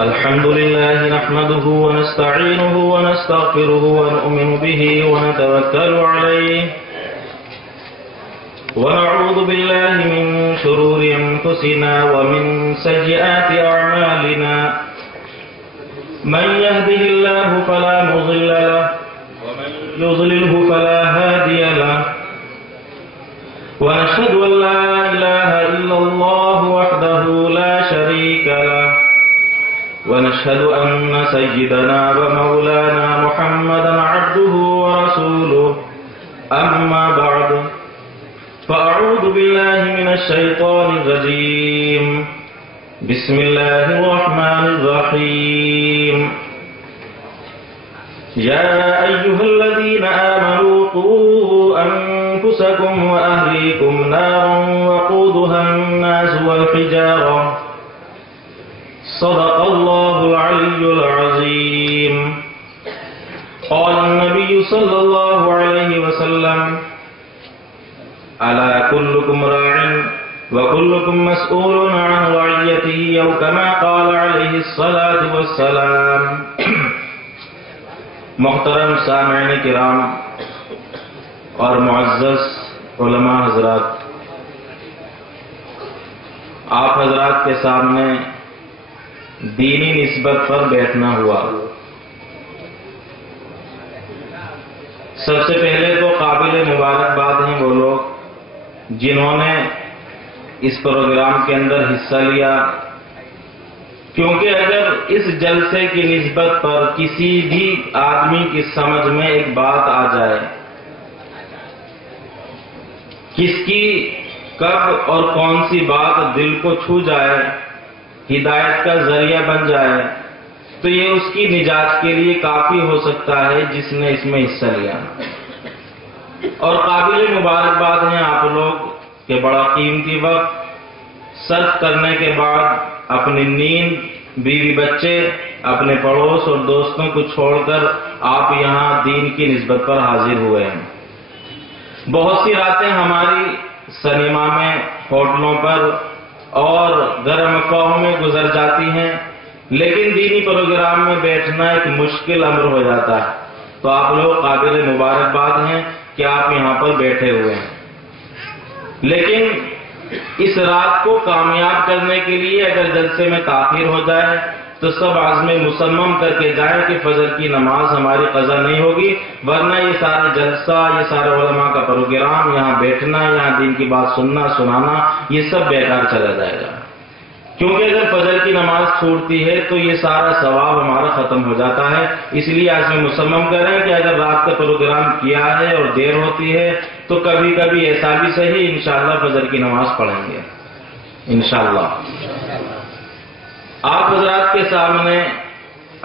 الحمد لله نحمده ونستعينه ونستغفره ونؤمن به ونتوكل عليه ونعوذ بالله من شرور أنفسنا ومن سيئات أعمالنا من يهده الله فلا مضل له ومن يضلله فلا هادي له ونشهد أن لا إله إلا الله وحده لا شريك له ونشهد أن سيدنا ومولانا محمدا عبده ورسوله أما بعد فأعوذ بالله من الشيطان الرجيم بسم الله الرحمن الرحيم يا أيها الذين آمنوا قوا أنفسكم وأهليكم نارا وقودها الناس والحجارة صدق الله العلي العظيم قال النبي صلى الله عليه وسلم ألا كلكم راع وكلكم مسؤول عن رعيته أو كما قال عليه الصلاة والسلام. محترم سامعین کرام اور معزز علماء حضرات، آپ حضرات کے سامنے دینی نسبت پر بیٹھنا ہوا. سب سے پہلے تو قابل مبارکباد ہیں وہ لوگ جنہوں نے اس پروگرام کے اندر حصہ لیا، کیونکہ اگر اس جلسے کی نسبت پر کسی بھی آدمی کی سمجھ میں ایک بات آ جائے، کس کی کب اور کون سی بات دل کو چھو جائے، ہدایت کا ذریعہ بن جائے، تو یہ اس کی نجات کے لیے کافی ہو سکتا ہے جس نے اس میں حصہ لیا. اور قابل مبارکباد ہیں آپ لوگ کہ بڑا قیمتی وقت صرف کرنے کے بعد اپنی نیند، بیوی بچے، اپنے پڑوس اور دوستوں کو چھوڑ کر آپ یہاں دین کی نسبت پر حاضر ہوئے ہیں. بہت سی راتیں ہماری سنیما میں، ہوٹلوں پر اور گرم افواہوں میں گزر جاتی ہیں، لیکن دینی پروگرام میں بیٹھنا ایک مشکل امر ہو جاتا ہے. تو آپ لوگ قابل مبارکباد ہیں کہ آپ یہاں پر بیٹھے ہوئے ہیں. لیکن اس رات کو کامیاب کرنے کے لیے اگر جلسے میں تاخیر ہو جائے تو سب عزم مصمم کر کے جائیں کہ فجر کی نماز ہماری قضا نہیں ہوگی، ورنہ یہ سارا جلسہ، یہ سارے علماء کا پروگرام، یہاں بیٹھنا، یہاں دین کی بات سننا سنانا، یہ سب بیکار چلا جائے گا. کیونکہ اگر فجر کی نماز چھوٹتی ہے تو یہ سارا ثواب ہمارا ختم ہو جاتا ہے. اس لیے عزم مصمم کریں کہ اگر رات کا پروگرام کیا ہے اور دیر ہوتی ہے تو کبھی کبھی ایسا بھی صحیح انشاءاللہ فجر کی نماز پڑھیں گے انشاءاللہ. آپ حضرات کے سامنے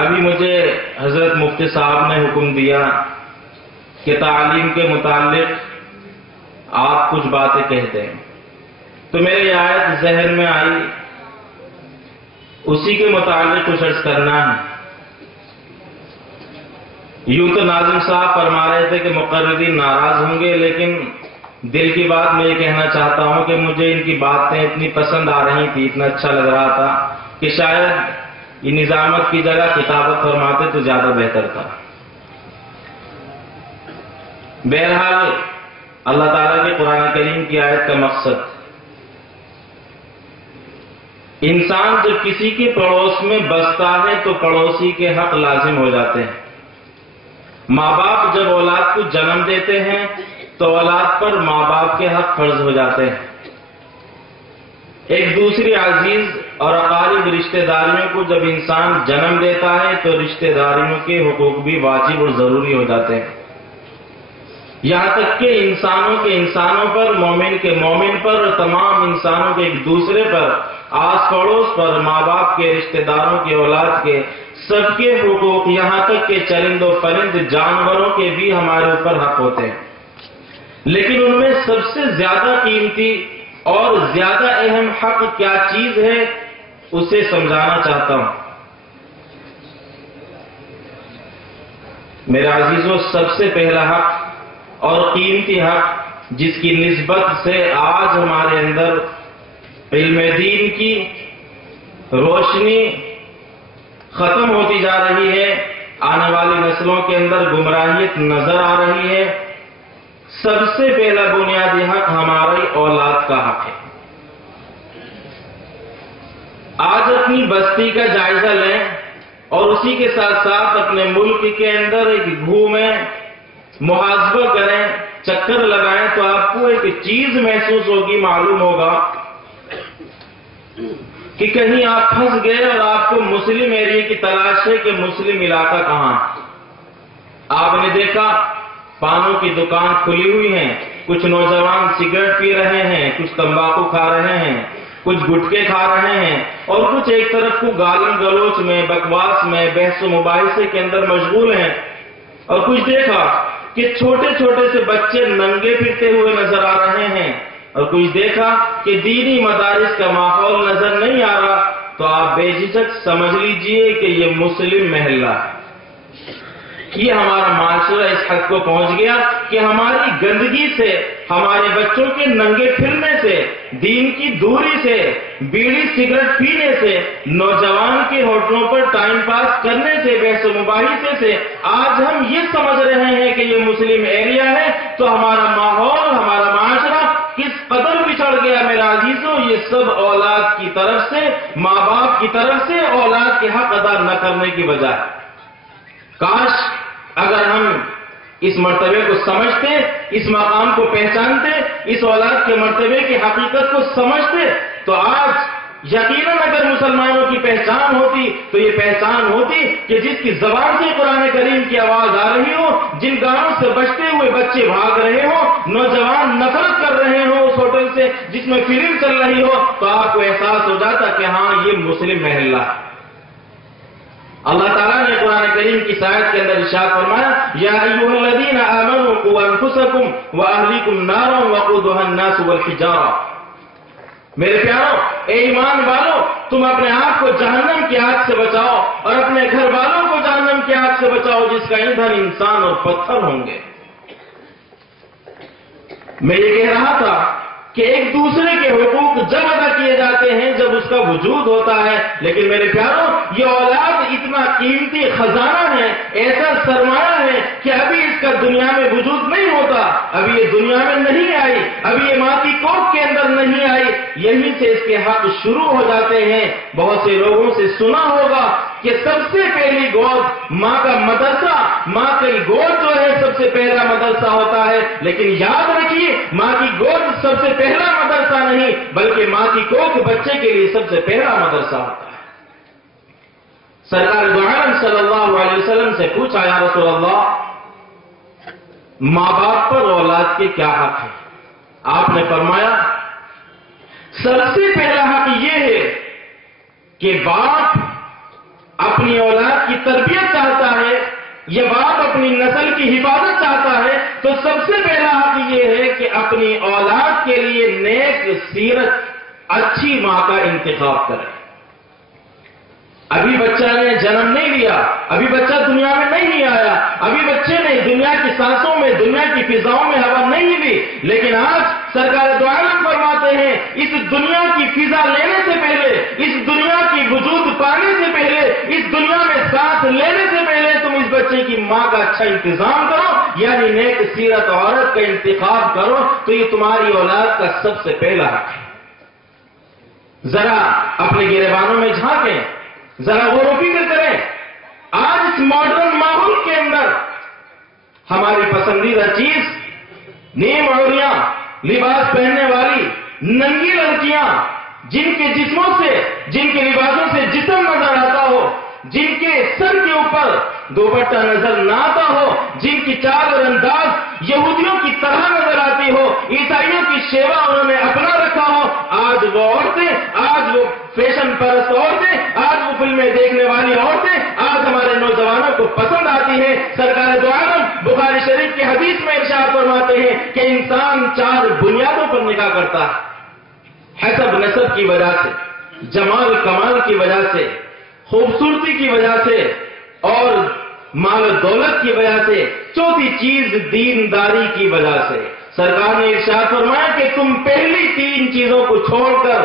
ابھی مجھے حضرت مفتی صاحب نے حکم دیا کہ تعلیم کے متعلق آپ کچھ باتیں کہتے ہیں، تو میری آیت ذہن میں آئی، اسی کے متعلق کچھ عرض کرنا ہے. یوں تو ناظم صاحب فرما رہے تھے کہ مقررین ناراض ہوں گے، لیکن دل کی بات میں یہ کہنا چاہتا ہوں کہ مجھے ان کی باتیں اتنی پسند آ رہی تھی، اتنا اچھا لگ رہا تھا کہ شاید یہ نظامت کی جگہ کتابت فرماتے تو زیادہ بہتر تھا. بہرحال اللہ تعالیٰ کے قرآن کریم کی آیت کا مقصد، انسان جب کسی کے پڑوس میں بستا ہے تو پڑوسی کے حق لازم ہو جاتے ہیں. ماں باپ جب اولاد کو جنم دیتے ہیں تو اولاد پر ماں باپ کے حق فرض ہو جاتے ہیں. ایک دوسری عزیز اور اقارب رشتہ داریوں کو جب انسان جنم دیتا ہے تو رشتہ داریوں کے حقوق بھی واجب اور ضروری ہو جاتے ہیں. یہاں تک کہ انسانوں کے انسانوں پر، مومن کے مومن پر اور تمام انسانوں کے ایک دوسرے پر، آس پڑوس پر، ماں باپ کے، رشتہ داروں کے، اولاد کے، سب کے حقوق، یہاں تک کہ چرند و پرند جانوروں کے بھی ہمارے اوپر حق ہوتے ہیں. لیکن ان میں سب سے زیادہ قیمتی اور زیادہ اہم حق کیا چیز ہے اسے سمجھانا چاہتا ہوں. میرے عزیزوں، سب سے پہلا حق اور قیمتی حق جس کی نسبت سے آج ہمارے اندر علم دین کی روشنی ختم ہوتی جا رہی ہے، آنے والی نسلوں کے اندر گمراہیت نظر آ رہی ہے۔ سب سے پہلا بنیادی حق ہماری اولاد کا حق ہے۔ آج اپنی بستی کا جائزہ لیں اور اسی کے ساتھ ساتھ اپنے ملک کے اندر ایک گھومیں، محاسبہ کریں، چکر لگائیں تو آپ کو ایک چیز محسوس ہوگی، معلوم ہوگا کہ کہیں آپ پھنس گئے اور آپ کو مسلم ایریا کی تلاش ہے کہ مسلم علاقہ کہاں ہے۔ آپ نے دیکھا پانوں کی دکان کھلی ہوئی ہیں، کچھ نوجوان سگریٹ پی رہے ہیں، کچھ تمباکو کھا رہے ہیں، کچھ گٹکے کھا رہے ہیں، اور کچھ ایک طرف کو گالن گلوچ میں، بکواس میں، بحث و مباحثے کے اندر مشغول ہیں، اور کچھ دیکھا کہ چھوٹے چھوٹے سے بچے ننگے پھرتے ہوئے نظر آ رہے ہیں، اور کچھ دیکھا کہ دینی مدارس کا ماحول نظر نہیں آ رہا، تو آپ بے جھجک سمجھ لیجئے کہ یہ مسلم محلہ ہے۔ یہ ہمارا معاشرہ اس حد کو پہنچ گیا کہ ہماری گندگی سے، ہمارے بچوں کے ننگے پھرنے سے، دین کی دوری سے، بیڑی سگریٹ پینے سے، نوجوان کے ہوٹلوں پر ٹائم پاس کرنے سے، بحث و مباحثے سے آج ہم یہ سمجھ رہے ہیں کہ یہ مسلم ایریا ہے، تو ہمارا ماحول، ہمارا معاشرہ کس قدر بچھڑ گیا میرے عزیزوں۔ یہ سب اولاد کی طرف سے، ماں باپ کی طرف سے اولاد کے حق ادا نہ کرنے کی وجہ ہے۔ کاش اگر ہم اس مرتبے کو سمجھتے، اس مقام کو پہچانتے، اس اولاد کے مرتبے کی حقیقت کو سمجھتے، تو آج یقیناً اگر مسلمانوں کی پہچان ہوتی تو یہ پہچان ہوتی کہ جس کی زبان سے قرآن کریم کی آواز آ رہی ہو، جن گانوں سے بچتے ہوئے بچے بھاگ رہے ہوں، نوجوان نفرت کر رہے ہوں اس ہوٹل سے جس میں فلم چل رہی ہو، تو آپ کو احساس ہو جاتا کہ ہاں یہ مسلم محلہ ہے۔ اللہ تعالیٰ نے قرآن کریم کی آیت کے اندر ارشاد فرمایا، یا ایھا الذین آمنوا قوا انفسکم واہلیکم نارا وقودھا الناس والحجارہ، میرے پیارو، اے ایمان والو، تم اپنے آپ کو جہنم کی آگ سے بچاؤ اور اپنے گھر والوں کو جہنم کی آگ سے بچاؤ جس کا ایندھن انسان اور پتھر ہوں گے۔ میں یہ کہہ رہا تھا کہ ایک دوسرے کے حقوق جب ادا کیے جاتے ہیں جب اس کا وجود ہوتا ہے، لیکن میرے پیارو یہ اولاد اتنا قیمتی خزانہ ہے، ایسا سرمایہ ہے کہ ابھی اس کا دنیا میں وجود نہیں ہوتا، ابھی یہ دنیا میں نہیں آئی، ابھی یہ ماں کی کوکھ کے اندر نہیں آئی، یہیں سے اس کے حق شروع ہو جاتے ہیں۔ بہت سے لوگوں سے سنا ہوگا کہ سب سے پہلی گود ماں کا مدرسہ، ماں کی گود جو ہے سب سے پہلا مدرسہ ہوتا ہے، لیکن یاد رکھیے ماں کی گود سب سے پہلا مدرسہ نہیں بلکہ ماں کی کوکھ بچے کے لیے سب سے پہلا مدرسہ ہوتا ہے۔ سرکار دو عالم صلی اللہ علیہ وسلم سے پوچھا، یا رسول اللہ، ماں باپ پر اولاد کے کیا حق ہیں؟ آپ نے فرمایا سب سے پہلا حق یہ ہے کہ باپ اپنی اولاد کی تربیت چاہتا ہے یا باپ اپنی نسل کی حفاظت چاہتا ہے تو سب سے پہلا حق یہ ہے کہ اپنی اولاد کے لیے نیک سیرت، اچھی ماں کا انتخاب کرے۔ ابھی بچہ نے جنم نہیں لیا، ابھی بچہ دنیا میں نہیں آیا، ابھی بچے نے دنیا کی سانسوں میں، دنیا کی فضاؤں میں ہوا نہیں لی، لیکن آج سرکار دو عالم فرماتے ہیں اس دنیا کی فضا لینے سے پہلے، اس دنیا کی وجود پانے سے پہلے، اس دنیا میں سانس لینے سے پہلے تم اس بچے کی ماں کا اچھا انتظام کرو، یعنی نیک سیرت عورت کا انتخاب کرو، تو یہ تمہاری اولاد کا سب سے پہلا حق ہے۔ ذرا اپنے گریبانوں میں جھانکیں، ذرا غور و فکر کریں، آج اس ماڈرن ماحول کے اندر ہماری پسندیدہ چیز نیم عوریاں، لباس پہننے والی ننگی لڑکیاں، جن کے جسموں سے، جن کے لباسوں سے جسم نظر آتا ہو، جن کے سر کے اوپر دوپٹہ نظر نہ آتا ہو، جن کی چال اور انداز یہودیوں کی طرح نظر آتی ہو، عیسائیوں کی شیوا انہوں نے اپنا رکھا ہو، آج وہ عورتیں، آج وہ فیشن پرست عورتیں، آج وہ فلمیں دیکھنے والی عورتیں آج ہمارے نوجوانوں کو پسند آتی ہیں۔ سرکار دو عالم بخاری شریف کی حدیث میں ارشاد فرماتے ہیں کہ انسان 4 بنیادوں پر نکاح کرتا ہے، حسب نسب کی وجہ سے، جمال کمال کی وجہ سے، خوبصورتی کی وجہ سے اور مال و دولت کی وجہ سے، چوتھی چیز دینداری کی وجہ سے۔ سرکار نے ارشاد فرمایا کہ تم پہلی 3 چیزوں کو چھوڑ کر